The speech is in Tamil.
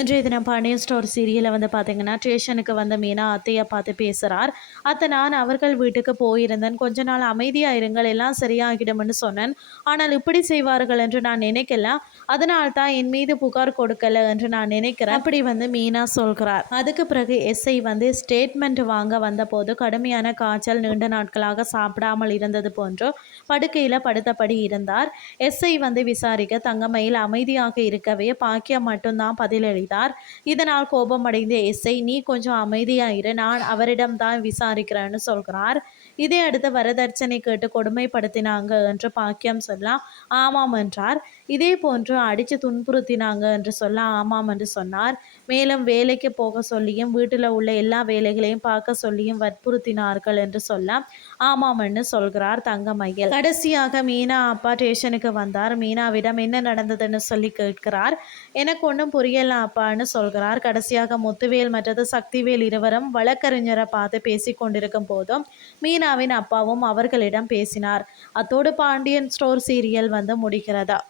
இன்றைய தினம் பாண்டியன் ஸ்டோர் சீரியலில் வந்து பார்த்தீங்கன்னா ஸ்டேஷனுக்கு வந்த மீனா அத்தையை பார்த்து பேசுகிறார் அத்தை நான் அவர்கள் வீட்டுக்கு போயிருந்தேன். கொஞ்ச நாள் அமைதியாக இருங்கள். எல்லாம் சரியாகிடும்னு சொன்னேன். ஆனால் இப்படி செய்வார்கள் என்று நான் நினைக்கல. அதனால் தான் என் மீது புகார் கொடுக்கல என்று நான் நினைக்கிறேன். அப்படி வந்து மீனா சொல்கிறார். அதுக்கு பிறகு எஸ்ஐ வந்து ஸ்டேட்மெண்ட் வாங்க வந்தபோது கடுமையான காய்ச்சல் நீண்ட நாட்களாக சாப்பிடாமல் இருந்தது போன்று படுக்கையில் படுத்தபடி இருந்தார். எஸ்ஐ வந்து விசாரிக்க தங்கமையில் அமைதியாக இருக்கவே பாக்கியம் மட்டும்தான் செய்தார். இதனால் கோபமடைந்த எஸ்ஐ நீ கொஞ்சம் அமைதியாயிரு நான் அவரிடம்தான் விசாரிக்கிறேன்னு சொல்கிறார். இதை அடுத்து வரதட்சணை கேட்டு கொடுமைப்படுத்தினாங்க என்று பாக்கியம் சொல்ல ஆமாம் என்றார். இதே போன்று அடித்து துன்புறுத்தினாங்க என்று சொல்ல ஆமாம் என்று சொன்னார். மேலும் வேலைக்கு போக சொல்லியும் வீட்டில் உள்ள எல்லா வேலைகளையும் பார்க்க சொல்லியும் வற்புறுத்தினார்கள் என்று சொல்ல ஆமாம் என்று சொல்கிறார் தங்கமயில். கடைசியாக மீனா அப்பா ஸ்டேஷனுக்கு வந்தார். மீனாவிடம் என்ன நடந்ததுன்னு சொல்லி கேட்கிறார். எனக்கு ஒன்றும் புரியல அப்பான்னு சொல்கிறார். கடைசியாக முத்துவேல் மற்றது சக்திவேல் இருவரும் வழக்கறிஞரை பார்த்து பேசி கொண்டிருக்கும் போதும் மீனாவின் அப்பாவும் அவர்களிடம் பேசினார். அத்தோடு பாண்டியன் ஸ்டோர் சீரியல் வந்து முடிகிறதா.